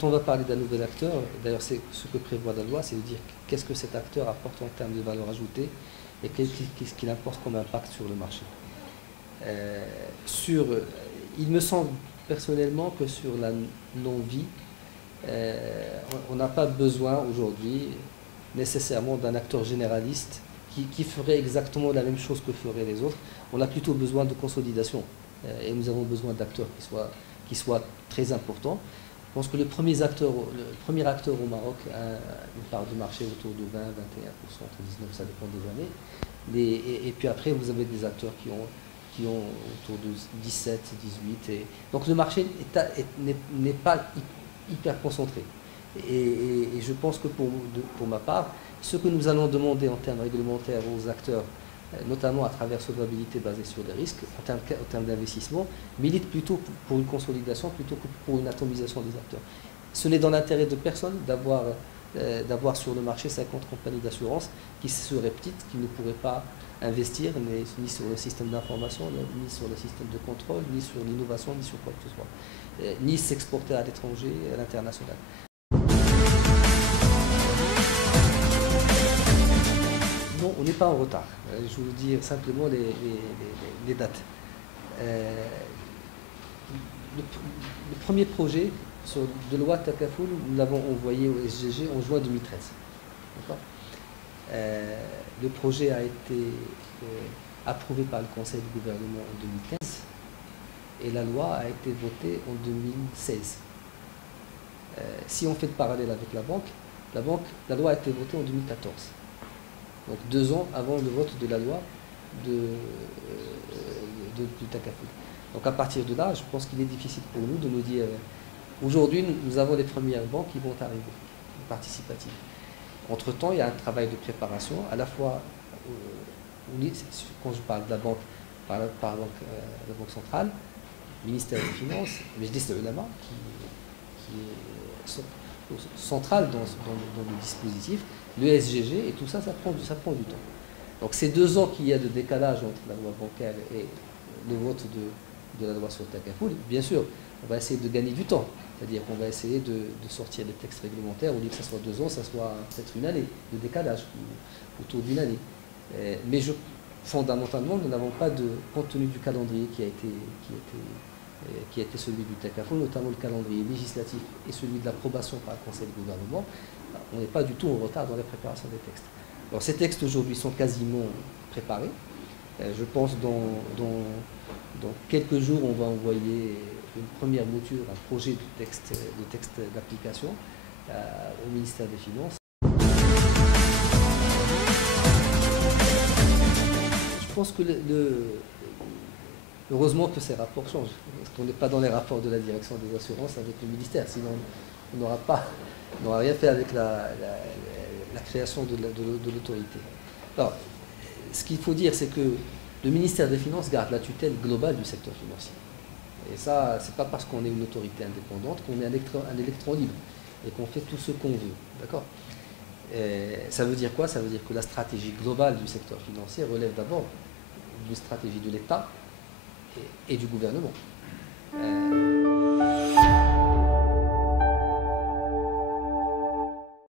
quand on va parler d'un nouvel acteur, d'ailleurs c'est ce que prévoit la loi, c'est de dire qu'est-ce que cet acteur apporte en termes de valeur ajoutée et qu'est-ce qu'il apporte comme impact sur le marché. Euh, il me semble personnellement que sur la non-vie, on n'a pas besoin aujourd'hui nécessairement d'un acteur généraliste qui ferait exactement la même chose que feraient les autres. On a plutôt besoin de consolidation et nous avons besoin d'acteurs qui soient très importants. Je pense que le premier acteur au Maroc a une part de marché autour de 20-21%, entre 19, ça dépend des années. Et puis après, vous avez des acteurs qui ont autour de 17, 18. Donc le marché n'est pas hyper concentré. Et je pense que pour ma part, ce que nous allons demander en termes réglementaires aux acteurs, notamment à travers solvabilité basée sur des risques, en termes d'investissement, milite plutôt pour une consolidation plutôt que pour une atomisation des acteurs. Ce n'est dans l'intérêt de personne d'avoir sur le marché 50 compagnies d'assurance qui seraient petites, qui ne pourraient pas investir ni sur le système d'information, ni sur le système de contrôle, ni sur l'innovation, ni sur quoi que ce soit, ni s'exporter à l'étranger, à l'international. Non, on n'est pas en retard. Je vous dis simplement les dates. Le premier projet de loi Takaful, nous l'avons envoyé au SGG en juin 2013. Le projet a été approuvé par le Conseil du gouvernement en 2015 et la loi a été votée en 2016. Si on fait le parallèle avec la loi a été votée en 2014. Donc 2 ans avant le vote de la loi du Takaful. Donc à partir de là, je pense qu'il est difficile pour nous de nous dire aujourd'hui nous avons les premières banques qui vont arriver, participatives. Entre-temps, il y a un travail de préparation, à la fois, quand je parle de la banque, par la Banque centrale, le ministère des Finances, mais je dis c'est l'ULAMA qui est central dans le dispositif, le SGG, et tout ça, ça prend du temps. Donc ces 2 ans qu'il y a de décalage entre la loi bancaire et le vote de la loi sur le Takaful, bien sûr, on va essayer de gagner du temps. C'est-à-dire qu'on va essayer de sortir des textes réglementaires, au lieu que ça soit 2 ans, ça soit peut-être une année de décalage, autour d'une année. Mais fondamentalement, nous n'avons pas de compte tenu du calendrier qui a été celui du Takaful, notamment le calendrier législatif et celui de l'approbation par le Conseil du gouvernement. On n'est pas du tout en retard dans la préparation des textes. Alors ces textes aujourd'hui sont quasiment préparés. Je pense dans quelques jours, on va envoyer une première mouture, un projet de texte d'application au ministère des Finances. Je pense que heureusement que ces rapports changent, parce qu'on n'est pas dans les rapports de la direction des assurances avec le ministère, sinon on n'aura rien fait avec la création de l'autorité. Alors, ce qu'il faut dire, c'est que le ministère des Finances garde la tutelle globale du secteur financier. Et ça, c'est pas parce qu'on est une autorité indépendante qu'on est un électron libre et qu'on fait tout ce qu'on veut. D'accord ? Ça veut dire quoi? Ça veut dire que la stratégie globale du secteur financier relève d'abord d'une stratégie de l'État et du gouvernement.